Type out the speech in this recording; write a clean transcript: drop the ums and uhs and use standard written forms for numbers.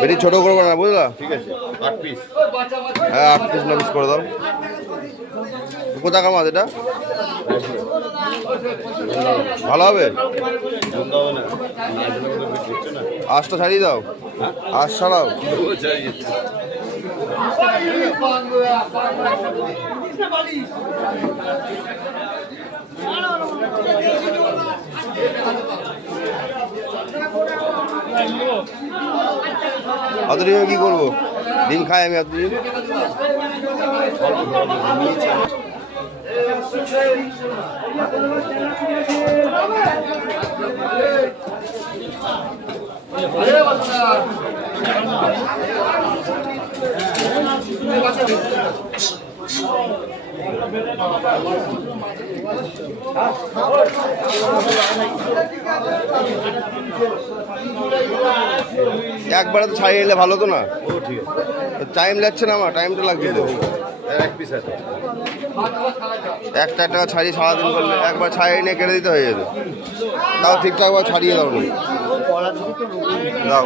বেটি ছোট করবো না বুঝলা? ঠিক আছে 8 পিস। হ্যাঁ 8 পিস 9 পিস করে দাও। কোথাকার মাছ এটা? ভালো হবে? আঁশটা ছাড়িয়ে দাও, আঁশ ছাড়াও। অতদিন কি করবো? ডিম খাই আমি এতদিন। একবারে তো ছাড়িয়ে নিলে ভালো তো না? টাইম লাগছে না, আমার টাইমটা লাগছে তো। একটা একটা ছাড়িয়ে সারাদিন করলে একবার ছাড়িয়ে নিয়ে কেটে দিতে হয়ে যেত। তাও ঠিকঠাকভাবে ছাড়িয়ে দাও না, দাও।